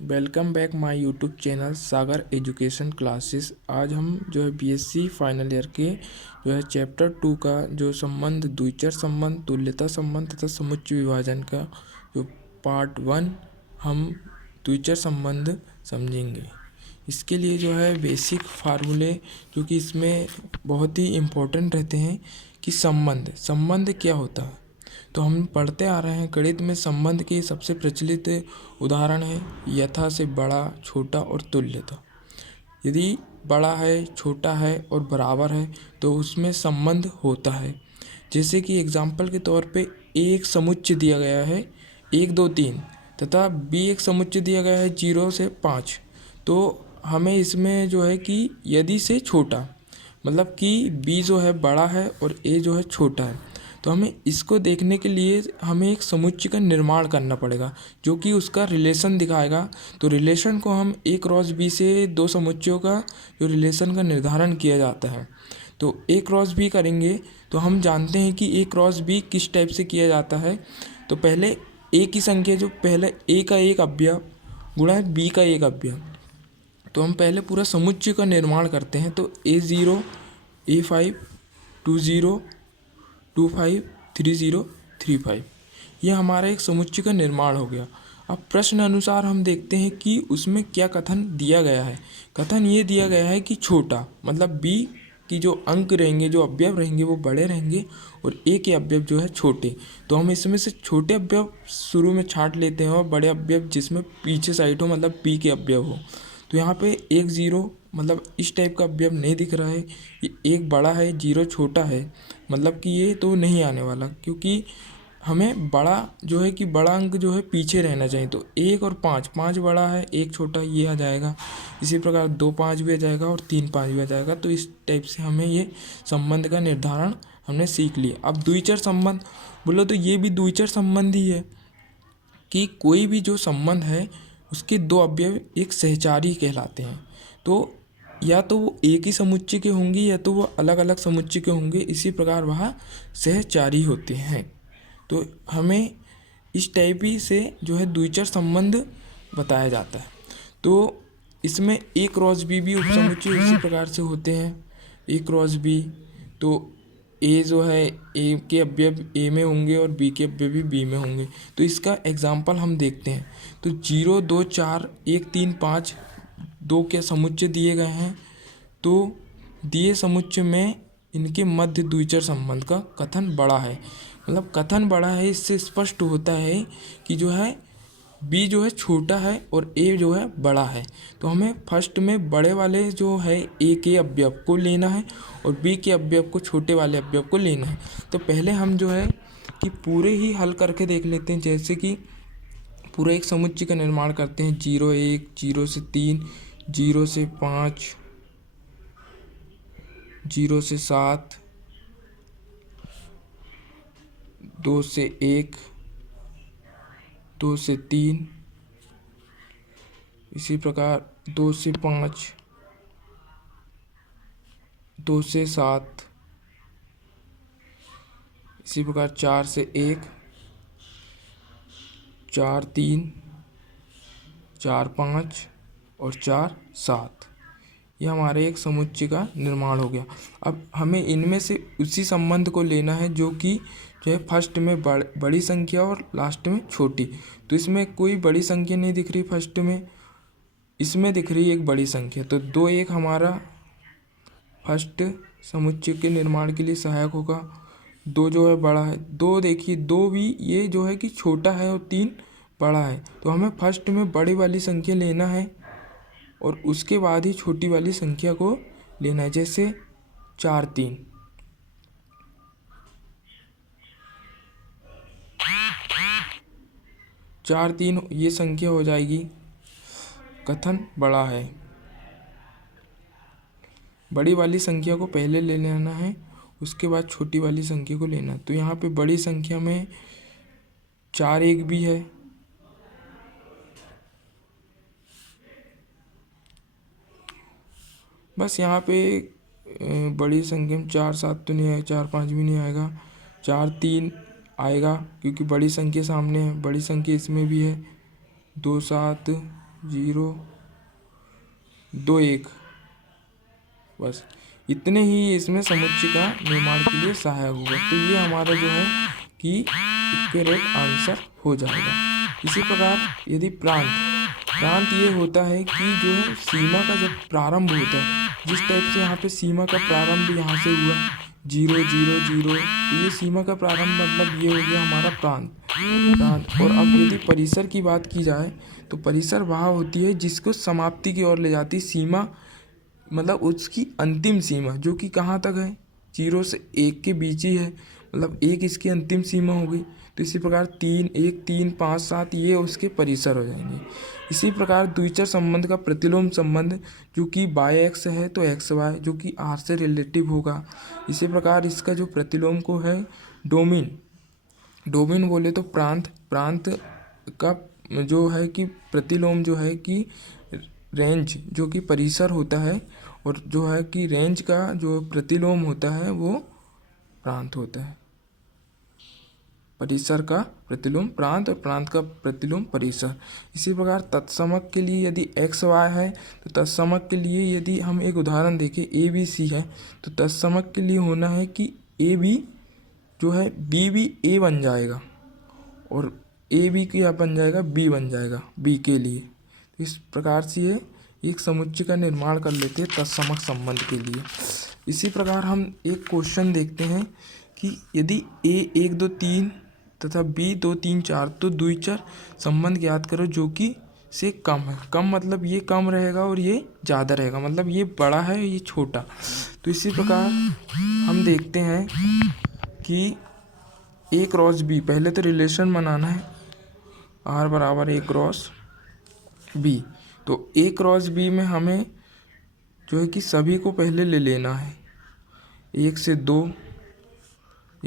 Welcome back my YouTube channel Sagar education classes. आज हम जो है बीएससी फाइनल ईयर के जो है चैप्टर 2 का जो संबंध द्विचर संबंध, तुल्यता संबंध तथा समुच्चय विभाजन का जो पार्ट 1 हम द्विचर संबंध समझेंगे। इसके लिए जो है बेसिक फार्मूले जो कि इसमें बहुत ही इम्पोर्टेंट रहते हैं कि संबंध क्या होता है। तो हम पढ़ते आ रहे हैं गणित में संबंध के सबसे प्रचलित उदाहरण है यथा से बड़ा, छोटा और तुल्यता। यदि बड़ा है, छोटा है और बराबर है तो उसमें संबंध होता है। जैसे कि एग्जाम्पल के तौर पे ए एक समुच्चय दिया गया है 1 2 3 तथा बी एक समुच्चय दिया गया है 0 से 5। तो हमें इसमें जो है कि यदि से छोटा मतलब कि बी जो है बड़ा है और ए जो है छोटा है, तो हमें इसको देखने के लिए हमें एक समुच्चय का निर्माण करना पड़ेगा जो कि उसका रिलेशन दिखाएगा। तो रिलेशन को हम ए क्रॉस बी से दो समुच्चयों का जो रिलेशन का निर्धारण किया जाता है। तो ए क्रॉस बी करेंगे तो हम जानते हैं कि ए क्रॉस बी किस टाइप से किया जाता है। तो पहले ए की संख्या जो पहले ए का एक अवयव गुणा बी का एक अवयव, तो हम पहले पूरा समुच्चय का निर्माण करते हैं। तो A0 A5 20 25 30 35 ये हमारा एक समुच्चय का निर्माण हो गया। अब प्रश्न अनुसार हम देखते हैं कि उसमें क्या कथन दिया गया है। कथन ये दिया गया है कि छोटा मतलब बी की जो अंक रहेंगे, जो अवयव रहेंगे वो बड़े रहेंगे और ए के अवयव जो है छोटे। तो हम इसमें से छोटे अवयव शुरू में छांट लेते हैं और बड़े अवयव जिसमें पीछे साइड हो मतलब बी के अवयव हो। तो यहाँ पे 1 0 मतलब इस टाइप का अवयव नहीं दिख रहा है। ये एक बड़ा है, 0 छोटा है, मतलब कि ये तो नहीं आने वाला, क्योंकि हमें बड़ा जो है कि बड़ा अंक जो है पीछे रहना चाहिए। तो 1 और 5, 5 बड़ा है 1 छोटा, ये आ जाएगा। इसी प्रकार 2 5 भी आ जाएगा और 3 5 भी आ जाएगा। तो इस टाइप से हमें ये संबंध का निर्धारण हमने सीख लिया। अब द्विचर संबंध बोलो तो ये भी द्विचर संबंध ही है कि कोई भी जो संबंध है उसके दो अवयव एक सहचारी कहलाते हैं। तो या तो वो एक ही समुच्चय के होंगे या तो वो अलग अलग समुच्चय के होंगे, इसी प्रकार वह सहचारी होते हैं। तो हमें इस टाइप ही से जो है द्विचर संबंध बताया जाता है। तो इसमें ए क्रॉस बी भी उपसमुच्चय इसी प्रकार से होते हैं। ए क्रॉस बी तो ए जो है ए के अवयव ए में होंगे और बी के अवयव भी बी में होंगे। तो इसका एग्जाम्पल हम देखते हैं। तो 0 2 4 1 3 5 दो के समुच्चय दिए गए हैं। तो दिए समुच्चय में इनके मध्य द्विचर संबंध का कथन बड़ा है। मतलब कथन बड़ा है, इससे स्पष्ट होता है कि जो है बी जो है छोटा है और ए जो है बड़ा है। तो हमें फर्स्ट में बड़े वाले जो है ए के अवयव को लेना है और बी के अवयव को छोटे वाले अवयव को लेना है। तो पहले हम जो है कि पूरे ही हल करके देख लेते हैं। जैसे कि पूरा एक समुच्चय का निर्माण करते हैं 0 1 0 से 3 0 से 5 0 से 7 2 से 1 2 से 3 इसी प्रकार 2 से 5 2 से 7 इसी प्रकार 4 से 1 4 3 4 5 और 4 7। यह हमारे एक समुच्चय का निर्माण हो गया। अब हमें इनमें से उसी संबंध को लेना है जो कि जो है फर्स्ट में बड़ी संख्या और लास्ट में छोटी। तो इसमें कोई बड़ी संख्या नहीं दिख रही फर्स्ट में, इसमें दिख रही एक बड़ी संख्या। तो 2 1 हमारा फर्स्ट समुच्चय के निर्माण के लिए सहायक होगा। 2 जो है बड़ा है, 2 देखिए 2 भी ये जो है कि छोटा है और 3 बड़ा है। तो हमें फर्स्ट में बड़ी वाली संख्या लेना है और उसके बाद ही छोटी वाली संख्या को लेना है। जैसे 4 3 4 3 ये संख्या हो जाएगी। कथन बड़ा है, बड़ी वाली संख्या को पहले ले लेना है, उसके बाद छोटी वाली संख्या को लेना है। तो यहाँ पे बड़ी संख्या में 4 1 भी है, बस यहाँ पे बड़ी संख्या में 4 7 तो नहीं आएगा, 4 5 भी नहीं आएगा, 4 3 आएगा क्योंकि बड़ी संख्या सामने है। बड़ी संख्या इसमें भी है, 2 7 0.21 बस इतने ही इसमें समुच्चय का निर्माण के लिए सहायक होगा। तो ये हमारा जो है कि करेक्ट आंसर हो जाएगा। इसी प्रकार यदि प्रांत ये होता है कि जो है सीमा का जब प्रारंभ होता है, जिस टाइप से यहाँ पे सीमा का प्रारंभ यहाँ से हुआ 0.00, तो ये सीमा का प्रारंभ मतलब ये हो गया हमारा प्रांत। और अब यदि परिसर की बात की जाए तो परिसर वहाँ होती है जिसको समाप्ति की ओर ले जाती सीमा, मतलब उसकी अंतिम सीमा जो कि कहाँ तक है 0 से 1 के बीच ही है, मतलब 1 इसकी अंतिम सीमा हो गई। तो इसी प्रकार 3, 1, 3, 5, 7 ये उसके परिसर हो जाएंगे। इसी प्रकार द्विचर संबंध का प्रतिलोम संबंध जो कि बाय एक्स है तो एक्स वाई जो कि आर से रिलेटिव होगा। इसी प्रकार इसका जो प्रतिलोम को है डोमेन बोले तो प्रांत का जो है कि प्रतिलोम जो है कि रेंज जो कि परिसर होता है, और जो है कि रेंज का जो प्रतिलोम होता है वो प्रांत होता है। परिसर का प्रतिलोम प्रांत और प्रांत का प्रतिलोम परिसर। इसी प्रकार तत्समक के लिए यदि एक्स वाई है तो तत्समक के लिए यदि हम एक उदाहरण देखें ए बी सी है तो तत्समक के लिए होना है कि ए बी जो है बी भी ए बन जाएगा और ए बी क्या बन जाएगा बी बन जाएगा बी के लिए। तो इस प्रकार से ये एक समुच्चय का निर्माण कर लेते हैं तत्समक संबंध के लिए। इसी प्रकार हम एक क्वेश्चन देखते हैं कि यदि ए 1 2 3 तथा बी 2 3 4 तो द्विचर संबंध ज्ञात करो जो कि से कम है। कम मतलब ये कम रहेगा और ये ज़्यादा रहेगा, मतलब ये बड़ा है ये छोटा। तो इसी प्रकार हम देखते हैं कि ए क्रॉस बी, पहले तो रिलेशन बनाना है आर बराबर ए क्रॉस बी। तो ए क्रॉस बी में हमें जो है कि सभी को पहले ले लेना है 1 से 2,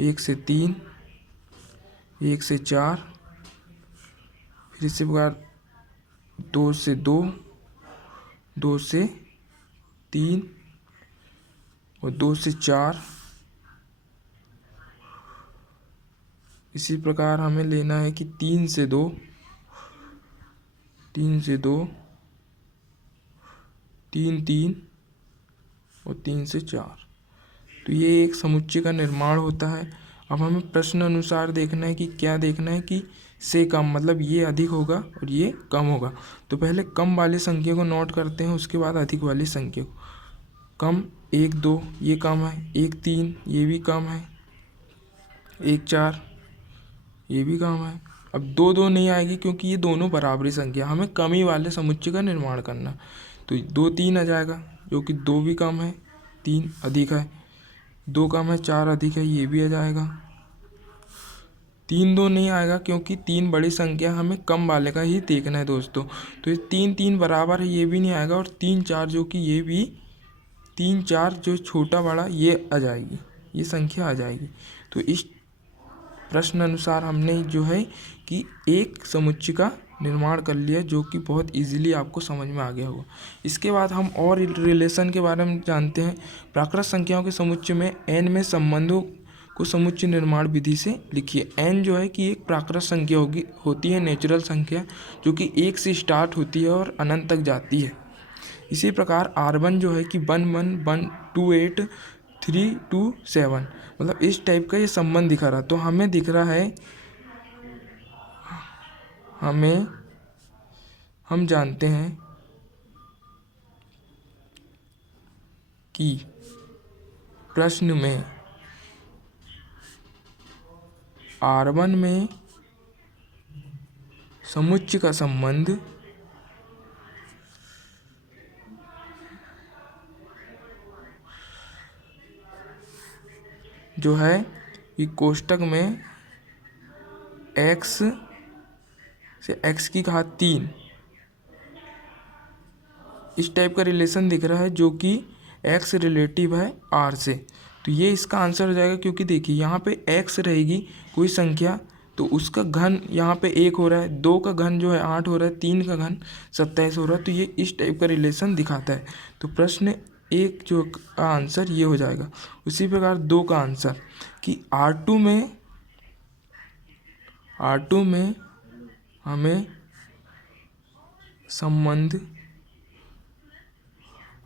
1 से 3, 1 से 4, फिर इसी प्रकार 2 से 2, 2 से 3 और 2 से 4। इसी प्रकार हमें लेना है कि 3 से 2, 3 से 2, 3 3 और 3 से 4। तो ये एक समुच्चय का निर्माण होता है। अब हमें प्रश्न अनुसार देखना है कि क्या देखना है कि से कम, मतलब ये अधिक होगा और ये कम होगा। तो पहले कम वाली संख्या को नोट करते हैं, उसके बाद अधिक वाली संख्या को। कम 1 2 ये कम है, 1 3 ये भी कम है, 1 4 ये भी कम है। अब 2 2 नहीं आएगी क्योंकि ये दोनों बराबरी संख्या, हमें कमी वाले समुच्चय का निर्माण करना। तो 2 3 आ जाएगा जो कि 2 भी कम है 3 अधिक है, 2 कम है 4 अधिक है, ये भी आ जाएगा। 3 2 नहीं आएगा क्योंकि 3 बड़ी संख्या, हमें कम वाले का ही देखना है दोस्तों। तो ये 3 3 बराबर है, ये भी नहीं आएगा। और 3 4 जो कि ये भी 3 4 जो छोटा बड़ा ये आ जाएगी, ये संख्या आ जाएगी। तो इस प्रश्न अनुसार हमने जो है कि एक समुच्चय का निर्माण कर लिया जो कि बहुत इजीली आपको समझ में आ गया होगा। इसके बाद हम और रिलेशन के बारे में जानते हैं। प्राकृत संख्याओं के समुच्चय में n में संबंधों को समुच्चय निर्माण विधि से लिखिए। n जो है कि एक प्राकृत संख्या होती है, नेचुरल संख्या जो कि 1 से स्टार्ट होती है और अनंत तक जाती है। इसी प्रकार r1 जो है कि 1 1 1 2 8 3 2 7, मतलब इस टाइप का ये संबंध दिखा रहा। तो हमें दिख रहा है, हम जानते हैं कि प्रश्न में R1 में समुच्चय का संबंध जो है कि कोष्टक में x से x की घात 3 इस टाइप का रिलेशन दिख रहा है जो कि x रिलेटिव है r से। तो ये इसका आंसर हो जाएगा क्योंकि देखिए यहाँ पे x रहेगी कोई संख्या तो उसका घन यहाँ पे 1 हो रहा है, 2 का घन जो है 8 हो रहा है, 3 का घन 27 हो रहा है। तो ये इस टाइप का रिलेशन दिखाता है। तो प्रश्न 1 जो का आंसर ये हो जाएगा। उसी प्रकार 2 का आंसर कि R2 में हमें संबंध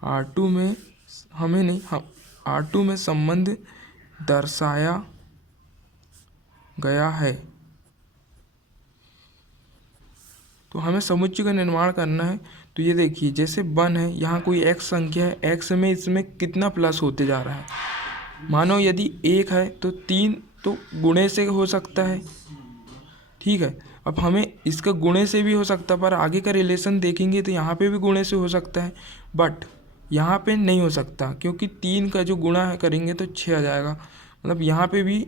R2 में हमें नहीं हम R2 में संबंध दर्शाया गया है। तो हमें समुच्चय का निर्माण करना है। तो ये देखिए जैसे 1 है, यहाँ कोई x संख्या है, x में इसमें कितना प्लस होते जा रहा है। मानो यदि 1 है तो 3 तो गुणे से हो सकता है, ठीक है। अब हमें इसका गुणे से भी हो सकता है, पर आगे का रिलेशन देखेंगे तो यहाँ पे भी गुणे से हो सकता है, बट यहाँ पे नहीं हो सकता क्योंकि 3 का जो गुणा है करेंगे तो 6 आ जाएगा। मतलब यहाँ पे भी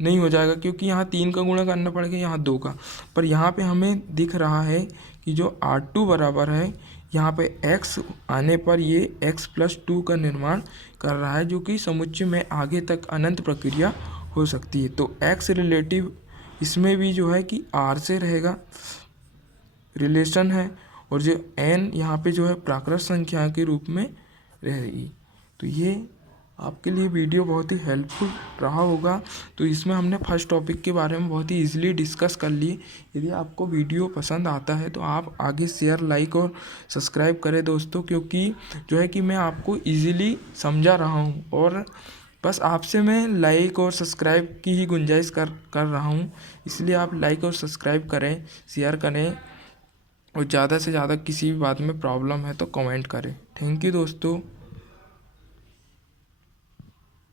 नहीं हो जाएगा क्योंकि यहाँ 3 का गुणा करना पड़ेगा, यहाँ 2 का। पर यहाँ पे हमें दिख रहा है कि जो R2 बराबर है, यहाँ पे x आने पर ये x+2 का निर्माण कर रहा है, जो कि समुच्चय में आगे तक अनंत प्रक्रिया हो सकती है। तो x रिलेटिव इसमें भी जो है कि r से रहेगा, रिलेशन है, और जो n यहाँ पे जो है प्राकृत संख्या के रूप में रहेगी। तो ये आपके लिए वीडियो बहुत ही हेल्पफुल रहा होगा। तो इसमें हमने फर्स्ट टॉपिक के बारे में बहुत ही इजीली डिस्कस कर लिए। यदि आपको वीडियो पसंद आता है तो आप आगे शेयर, लाइक और सब्सक्राइब करें दोस्तों, क्योंकि जो है कि मैं आपको इजीली समझा रहा हूँ और बस आपसे मैं लाइक और सब्सक्राइब की ही गुंजाइश कर रहा हूँ। इसलिए आप लाइक और सब्सक्राइब करें, शेयर करें, और ज़्यादा से ज़्यादा किसी भी बात में प्रॉब्लम है तो कमेंट करें। थैंक यू दोस्तों।